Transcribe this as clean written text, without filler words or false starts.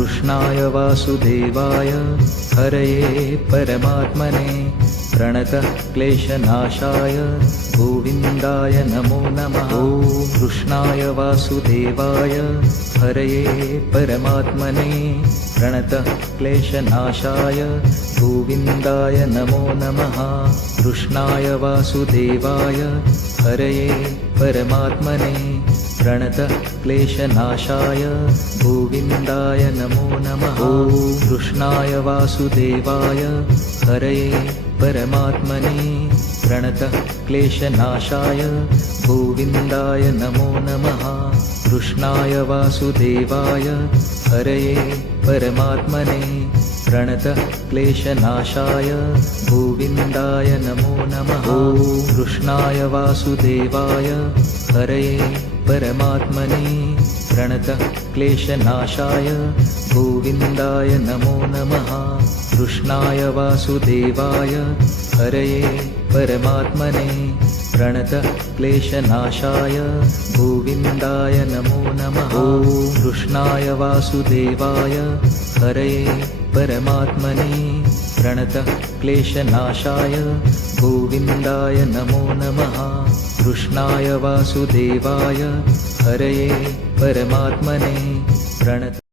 कृष्णाय वासुदेवाय हरये परमात्मने प्रणतः क्लेशनाशाय गोविन्दाय नमो नमः। ॐ कृष्णाय वासुदेवाय हरये परमात्मने प्रणतः क्लेशनाशाय गोविन्दाय नमो नमः। कृष्णाय वासुदेवाय हरये परमात्मने प्रणतः क्लेशनाशाय गोविन्दाय नमो नमः। ॐ कृष्णाय वासुदेवाय हरये परमात्मने प्रणतः क्लेशनाशाय गोविन्दाय नमो नमः। कृष्णाय वासुदेवाय हरये परमात्मने प्रणतः क्लेशनाशाय गोविन्दाय नमो नमः। ॐ कृष्णाय वासुदेवाय हरये परमात्मने प्रणतः क्लेशनाशाय गोविन्दाय नमो नमः। कृष्णाय वासुदेवाय हरये परमात्मने प्रणतः क्लेशनाशाय गोविन्दाय नमो नमः। ॐ कृष्णाय वासुदेवाय हरये परमात्मने प्रणतः क्लेशनाशाय गोविन्दाय नमो नमः। कृष्णाय वासुदेवाय हरये परमात्मने प्रणतः